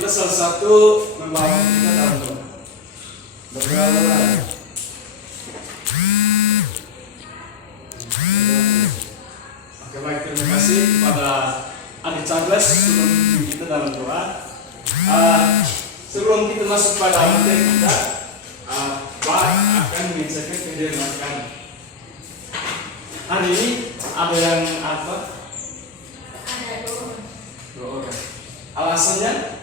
kita salah satu membawa kita dalam doa. Berdoa. Oke, baik, terima kasih kepada Adik Charles sebelum memimpin kita dalam doa. Sebelum kita masuk pada materi kita, Pak akan mengingatkan kehadiran kami. Hari ini ada yang apa? Ada Dua orang. Alasannya?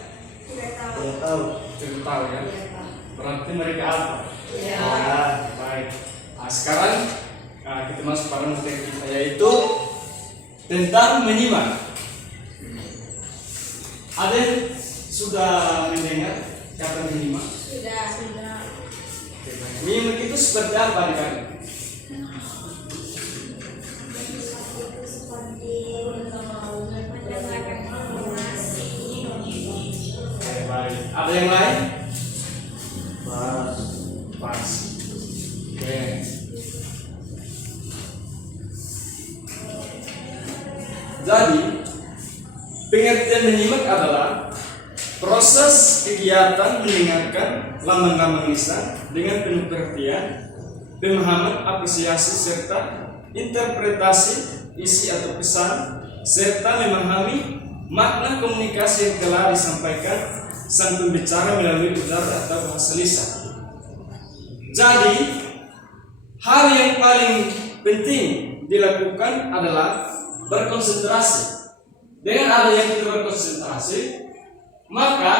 tidak tahu. Tidak tahu ya. Berarti mereka apa? Ya. Baik. Sekarang kita masuk pada materi kita, yaitu tentang menyimak. Ada yang sudah mendengar kata menyimak? Sudah. Menyimak itu seperti apa nih kan? Seperti mendengarkan informasi. Baik. Ada yang lain? Pas. Oke. Jadi, pengertian menyimak adalah proses kegiatan mendengarkan lambang-lambang lisan dengan penuh perhatian, pemahaman, apresiasi, serta interpretasi isi atau pesan, serta memahami makna komunikasi yang telah disampaikan sang pembicara melalui udara atau bahasa lisan. Jadi, hal yang paling penting dilakukan adalah berkonsentrasi. Dengan adanya kita berkonsentrasi, maka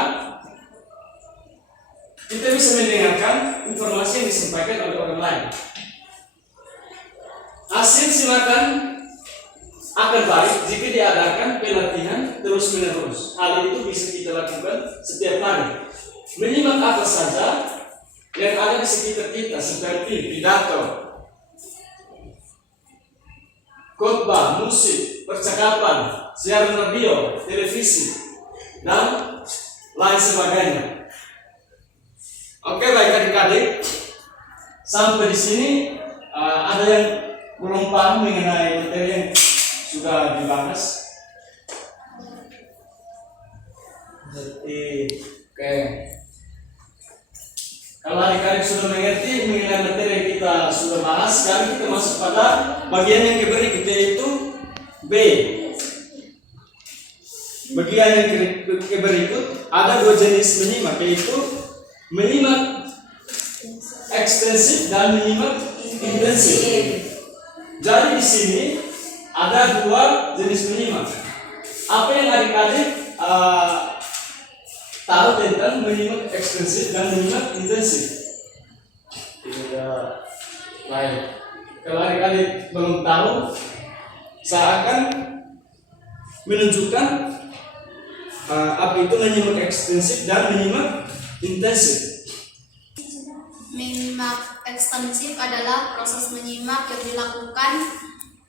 kita bisa mendengarkan informasi yang disampaikan oleh orang lain. Hasil simakan akan baik jika diadakan pelatihan terus-menerus. Hal itu bisa kita lakukan setiap hari. Menyimak apa saja yang ada di sekitar kita, seperti pidato, khotbah, musik, percakapan, siaran radio, televisi, dan lain sebagainya. Oke, baik adik-adik, sampai di sini ada yang belum paham mengenai materi yang sudah dibahas. Oke. Kalau adik-adik sudah mengerti mengenai materi yang kita sudah bahas, sekarang kita masuk pada bagian yang berikut, yaitu B. Bagian yang berikut ada dua jenis menyimak, yaitu menyimak ekstensif dan menyimak intensif. Jadi di sini ada dua jenis menyimak. Apa yang adik-adik tahu tentang menyimak ekstensif dan menyimak intensif? Tidak. Baik. Kalau adik-adik belum tahu, saya akan menunjukkan apa itu menyimak ekstensif dan menyimak intensif. Menyimak ekstensif adalah proses menyimak yang dilakukan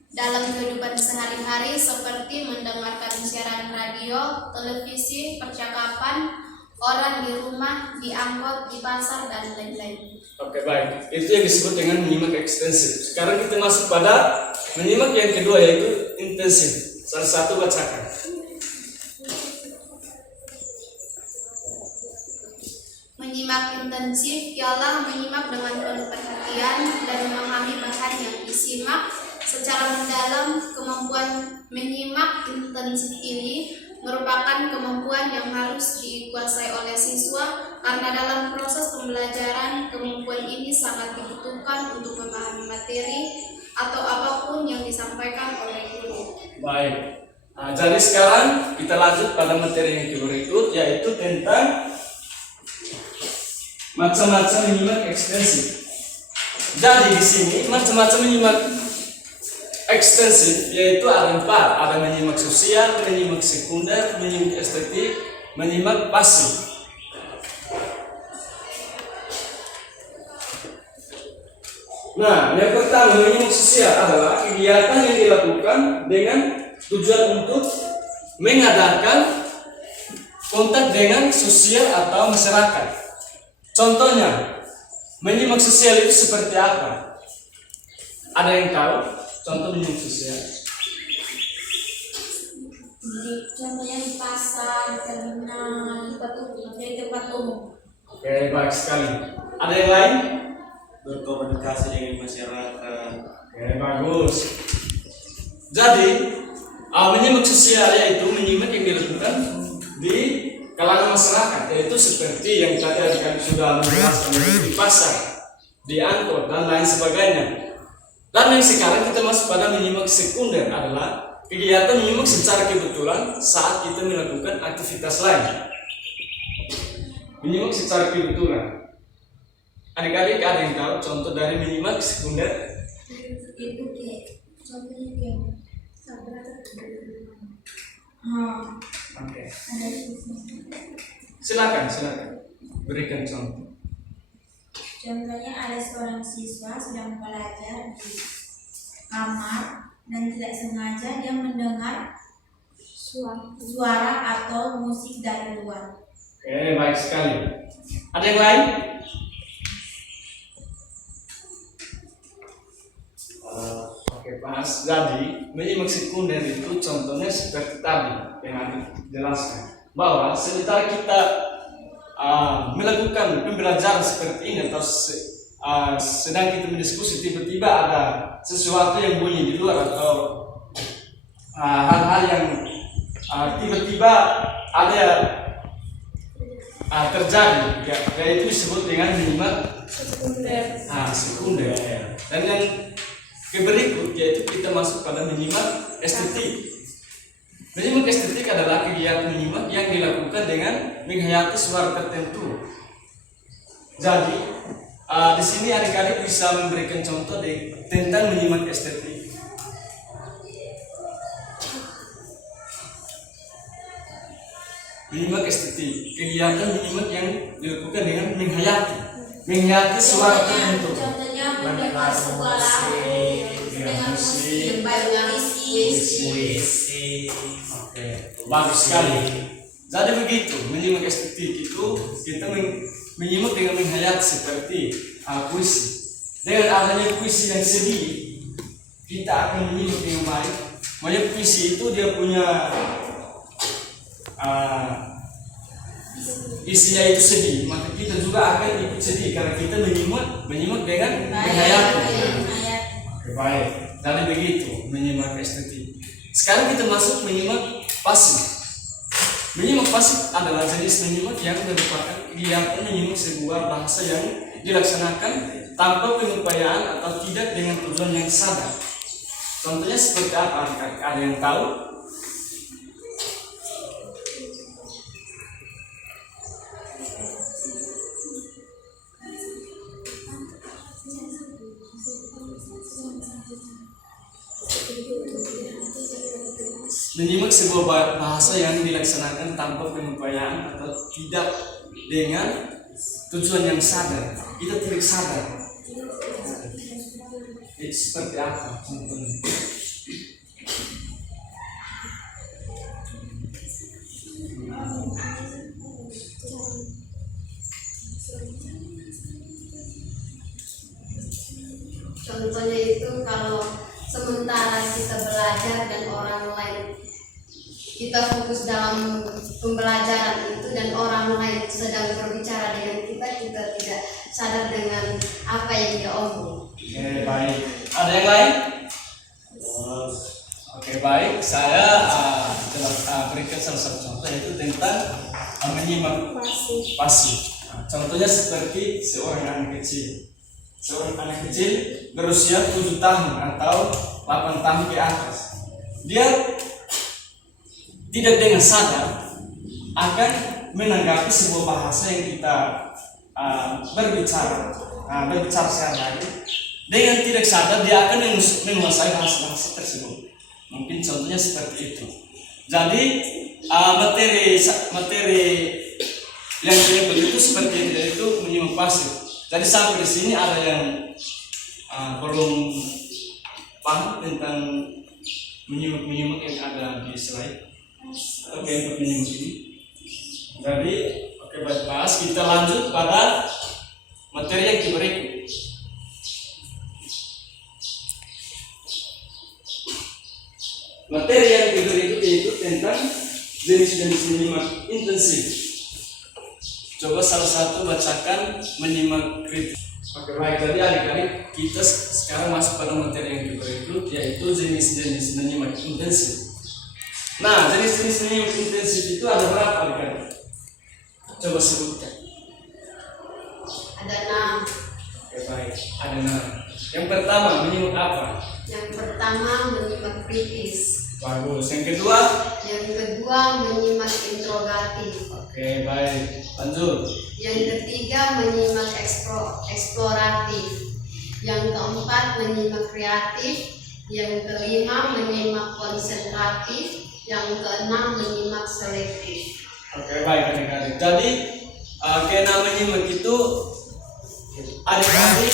dalam kehidupan sehari-hari seperti mendengarkan siaran radio, televisi, percakapan, orang di rumah, di angkot, di pasar, dan lain-lain. Oke, baik. Itu yang disebut dengan menyimak ekstensif. Sekarang kita masuk pada menyimak yang kedua, yaitu intensif. Salah satu bacakan. Menyimak intensif ialah menyimak dengan penuh perhatian dan memahami bahan yang disimak secara mendalam. Kemampuan menyimak intensif ini merupakan kemampuan yang harus dikuasai oleh siswa karena dalam proses pembelajaran kemampuan ini sangat dibutuhkan untuk memahami materi atau apapun yang disampaikan oleh guru. Baik. Jadi sekarang kita lanjut pada materi yang berikut, yaitu tentang macam-macam menyimak ekstensif. Jadi di sini macam-macam menyimak ekstensif yaitu ada 4. Ada menyimak sosial, menyimak sekunder, menyimak estetik, menyimak pasif. Nah, yang pertama menyimak sosial adalah kegiatan yang dilakukan dengan tujuan untuk mengadakan kontak dengan sosial atau masyarakat. Contohnya, menyimak sosial itu seperti apa? Ada yang tahu contoh menyimak sosial? Contohnya di pasar, di terminal, di batu baik sekali. Ada yang lain? Berkomunikasi dengan masyarakat. Oke, bagus. Jadi menyimak sosial yaitu menyimak yang dilakukan di kalangan masyarakat, yaitu seperti yang tadi adik-adik sudah menjelaskan, yaitu di pasar, di angkot dan lain sebagainya. Dan yang sekarang kita masuk pada menyimak sekunder adalah kegiatan menyimak secara kebetulan saat kita melakukan aktivitas lain. Menyimak secara kebetulan. Adik-adik ada yang tahu contoh dari menyimak sekunder? Itu kayak contohnya kayak sabra Oke. Silakan berikan contoh. Contohnya ada seorang siswa sedang belajar di kamar dan tidak sengaja dia mendengar suara atau musik dari luar. Oke, baik sekali. Ada yang lain? Oke, pas. Jadi menyimak sekunder itu contohnya seperti tadi yang Adi jelaskan, bahwa sementara kita melakukan pembelajaran seperti ini atau sedang kita berdiskusi, tiba-tiba ada sesuatu yang bunyi di luar atau hal-hal yang tiba-tiba ada terjadi, yaitu disebut dengan menyimak sekunder. Dan yang berikut yaitu kita masuk pada menyimak estetik. Menyimak estetik adalah kegiatan menyimak yang dilakukan dengan menghayati suara tertentu. Jadi di sini adik-adik bisa memberikan contoh tentang menyimak estetik. Menyimak estetik, kegiatan menyimak yang dilakukan dengan menghayati suara tertentu. Contohnya mendengar sebuah lagu dengan musik Puisi. Oke, bagus sekali. Jadi begitu, menyimak estetik itu kita menyimak dengan menghayati seperti puisi. Dengan adanya puisi yang sedih, kita akan menyimak dengan baik. Makanya puisi itu dia punya isinya itu sedih, maka kita juga akan ikut sedih karena kita menyimak dengan menghayati. Oke, baik. Jadi begitu menyimak estetik. Sekarang kita masuk menyimak pasif. Menyimak pasif adalah jenis menyimak yang merupakan kegiatan menyimak sebuah bahasa yang dilaksanakan tanpa pengupayaan atau tidak dengan tujuan yang sadar. Contohnya seperti apa? Ada yang tahu? Menyimak sebuah bahasa yang dilaksanakan tanpa pengupayaan atau tidak dengan tujuan yang sadar. Kita tidak sadar. Itu seperti apa contohnya? Contohnya itu kalau sementara kita belajar dan orang lain, kita fokus dalam pembelajaran itu dan orang lain sedang berbicara dengan kita tidak sadar dengan apa yang dia omong. Oke, baik. Ada yang lain? Oke, baik. Saya berikan salah satu contoh yaitu tentang menyimak pasif. Contohnya seperti seorang anak kecil. Seorang anak kecil berusia 7 tahun atau 8 tahun ke atas. Dia tidak dengan sadar akan menanggapi sebuah bahasa yang kita berbicara sehari-hari. Dengan tidak sadar dia akan menguasai bahasa-bahasa tersebut. Mungkin contohnya seperti itu. Jadi materi yang dia begitu seperti itu menyimak pasif. Jadi sampai di sini ada yang belum paham tentang menyimak yang ada di slide. Oke, untuk menyimak ini. Jadi baik, pas kita lanjut pada materi yang berikut. Materi yang berikut yaitu tentang jenis-jenis menyimak intensif. Coba salah satu bacakan menyimak kritis. Oke baik, jadi adik-adik kita sekarang masuk pada materi yang kedua yaitu jenis-jenis menyimak intensif. Nah, jenis-jenis menyimak intensif itu ada berapa adik-adik? Coba sebutkan. Ada 6. Oke baik, ada 6. Yang pertama menyimak apa? Yang pertama menyimak kritis. Bagus. Yang kedua? Yang kedua menyimak interrogatif. Oke baik, lanjut. Yang ketiga menyimak eksploratif. Yang keempat menyimak kreatif. Yang kelima menyimak konsentratif. Yang keenam menyimak selektif. Oke baik adik-adik. Jadi keenam menyimak itu adik-adik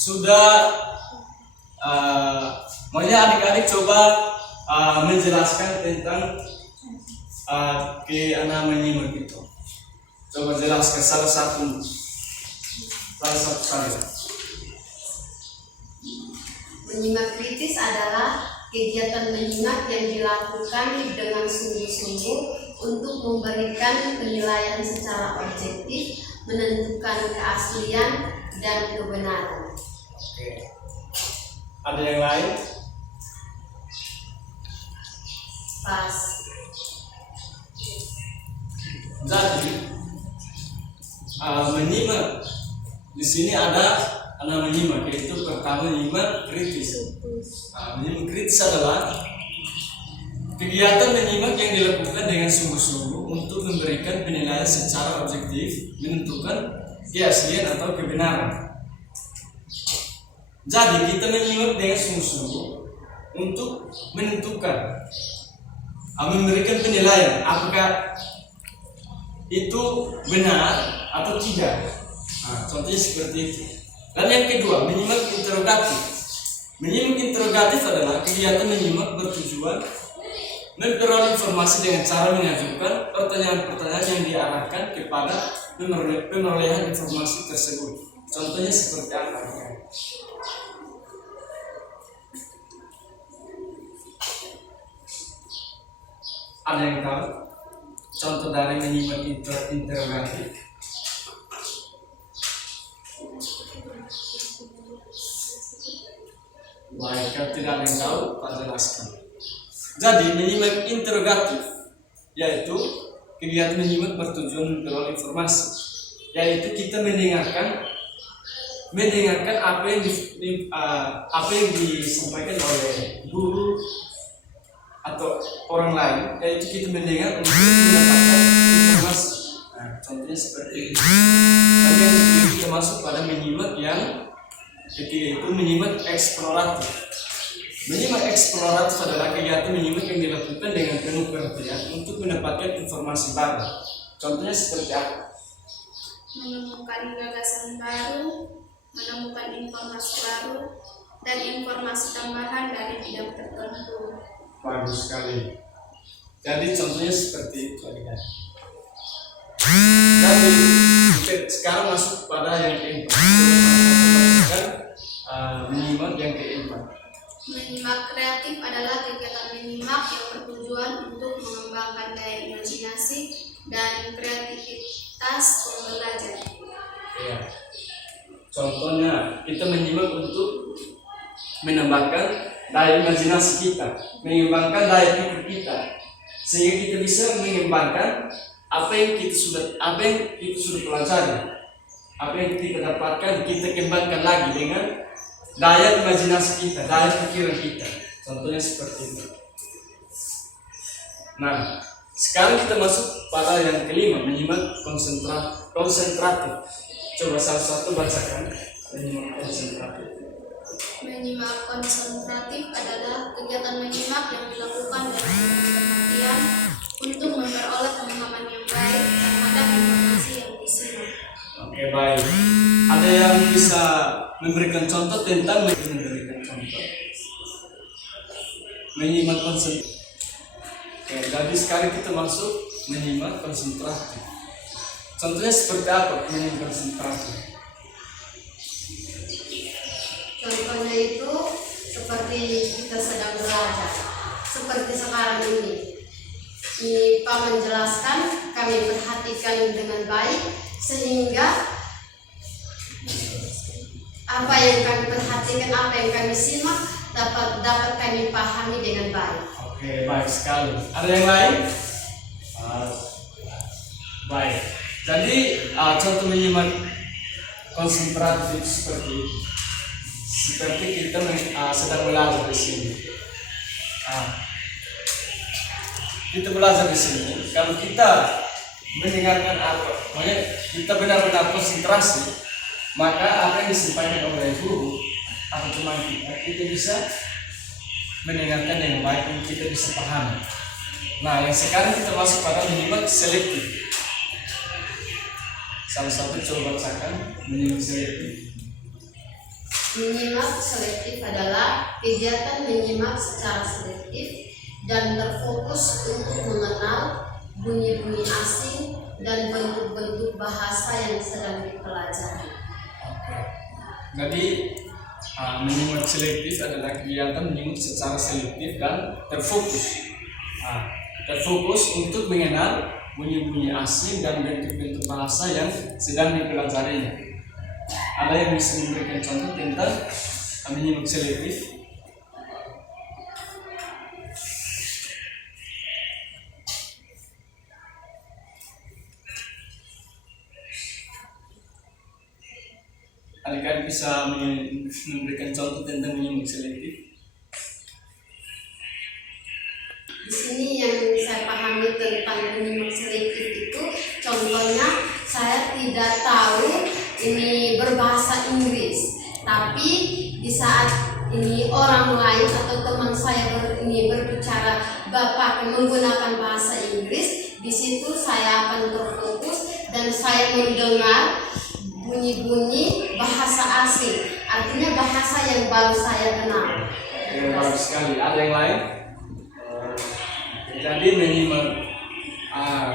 sudah maunya adik-adik coba menjelaskan tentang keenam menyimak itu. Coba jelaskan salah satu saja. Menyimak kritis adalah kegiatan menyimak yang dilakukan dengan sungguh-sungguh untuk memberikan penilaian secara objektif, menentukan keaslian dan kebenaran. Oke. Ada yang lain? Pas. Jadi menyimak di sini ada menyimak, yaitu pertama menyimak kritis. Menyimak kritis adalah kegiatan menyimak yang dilakukan dengan sungguh-sungguh untuk memberikan penilaian secara objektif, menentukan keaslian atau kebenaran. Jadi kita menyimak dengan sungguh-sungguh untuk menentukan, memberikan penilaian apakah itu benar atau tidak. Contohnya seperti itu. Dan yang kedua, menyimak interrogatif. Menyimak interrogatif adalah kegiatan menyimak bertujuan memperoleh informasi dengan cara mengajukan pertanyaan-pertanyaan yang diarahkan kepada perolehan informasi tersebut. Contohnya seperti apa? Ada yang tahu contoh dari menyimak interrogatif? Baik, kalau tidak ada yang tahu, tak jelaskan. Jadi menyimak interrogatif yaitu kegiatan menyimak bertujuan memperoleh informasi, yaitu kita mendengarkan apa yang disampaikan oleh guru atau orang lain, yaitu kita mendengar untuk mendapatkan informasi. Contohnya seperti ini. Dan yang ketiga kita masuk pada menyimak yang ketiga itu menyimak eksploratif. Menyimak eksploratif adalah kegiatan menyimak yang dilakukan dengan penuh perhatian untuk mendapatkan informasi baru. Contohnya seperti apa? Menemukan gagasan baru, menemukan informasi baru, dan informasi tambahan dari bidang tertentu. Bagus sekali. Jadi contohnya seperti itu adik-adik. Jadi kita sekarang masuk pada yang keempat. Menyimak yang keempat. Menyimak kreatif adalah kegiatan menyimak yang bertujuan untuk mengembangkan daya imajinasi dan kreativitas pembelajar. Ya. Contohnya kita menyimak untuk menambahkan daya imajinasi kita, mengembangkan daya pikir kita, sehingga kita bisa mengembangkan apa yang kita sudah pelajari, apa yang kita dapatkan, kita kembangkan lagi dengan daya imajinasi kita, daya pikiran kita. Contohnya seperti itu. Nah, sekarang kita masuk pada yang kelima, menyimak konsentratif. Coba salah satu bacakan menyimak konsentratif. Menyimak konsentratif adalah kegiatan menyimak yang dilakukan dengan perhatian untuk memperoleh pemahaman yang baik terhadap informasi yang disimak. Oke, baik. Ada yang bisa memberikan contoh tentang memberikan contoh menyimak konsentratif? Oke, jadi sekarang kita masuk menyimak konsentratif. Contohnya seperti apa menyimak konsentratif? Contohnya itu seperti kita sedang belajar, seperti sekarang ini. ini Pak menjelaskan, kami perhatikan dengan baik sehingga apa yang kami perhatikan, apa yang kami simak dapat kami pahami dengan baik. Oke, baik sekali. Ada yang lain? Baik. Jadi contoh menyimak konsentratif seperti kita sedang belajar di sini. Kita belajar di sini. Kalau kita mendengarkan makanya kita benar-benar konsentrasi, maka apa yang disampaikan oleh guru atau teman kita bisa mendengarkan dengan baik dan kita bisa paham. Nah, yang sekarang kita masuk pada menyimak selektif. Salah satu coba bacakan menyimak selektif. Menyimak selektif adalah kegiatan menyimak secara selektif dan terfokus untuk mengenal bunyi-bunyi asing dan bentuk-bentuk bahasa yang sedang dipelajari. Jadi menyimak selektif adalah kegiatan menyimak secara selektif dan terfokus. Terfokus untuk mengenal bunyi-bunyi asing dan bentuk-bentuk bahasa yang sedang dipelajarinya. Ada yang bisa memberikan contoh tentang menyimak selektif? Adik-adik bisa memberikan contoh tentang menyimak selektif? Di sini yang saya pahami tentang menyimak selektif itu, contohnya saya tidak tahu ini berbahasa Inggris, tapi di saat ini orang lain atau teman saya berbicara Bapak menggunakan bahasa Inggris, di situ saya akan terfokus dan saya mendengar bunyi-bunyi bahasa asing, artinya bahasa yang baru saya kenal. Bagus sekali. Ada yang lain? Jadi menyimak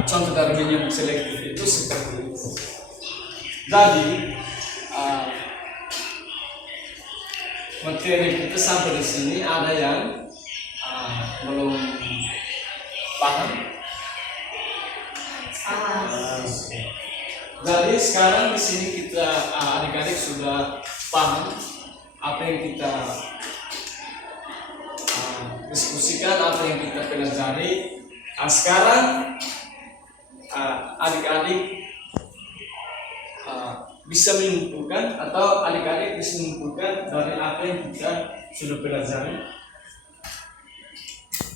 contoh dari menyimak selektif itu seperti itu. Jadi materi kita sampai di sini ada yang belum paham. Jadi sekarang di sini kita adik-adik sudah paham apa yang kita diskusikan, apa yang kita pelajari. Sekarang adik-adik bisa menyimpulkan atau adik-adik bisa menyimpulkan dari apa yang kita sudah pelajari.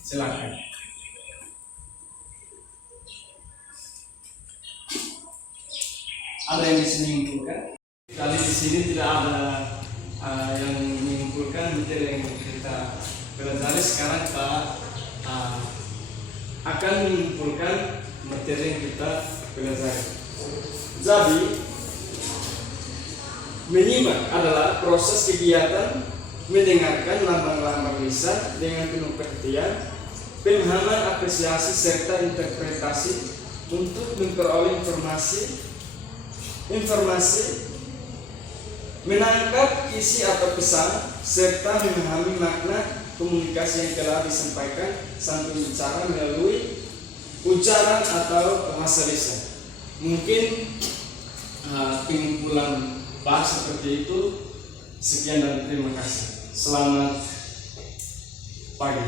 Silakan. Ada yang bisa menyimpulkan? Tadi di sini tidak ada yang menyimpulkan materi yang kita pelajari. Sekarang kita akan menyimpulkan materi yang kita pelajari. Jadi menyimak adalah proses kegiatan mendengarkan lambang-lambang lisan dengan penuh perhatian, pemahaman, apresiasi serta interpretasi untuk memperoleh informasi, menangkap isi atau pesan serta memahami makna komunikasi yang telah disampaikan sang pembicara melalui ucapan atau bahasa lisan. Mungkin pengumpulan bahas seperti itu. Sekian dan terima kasih. Selamat pagi.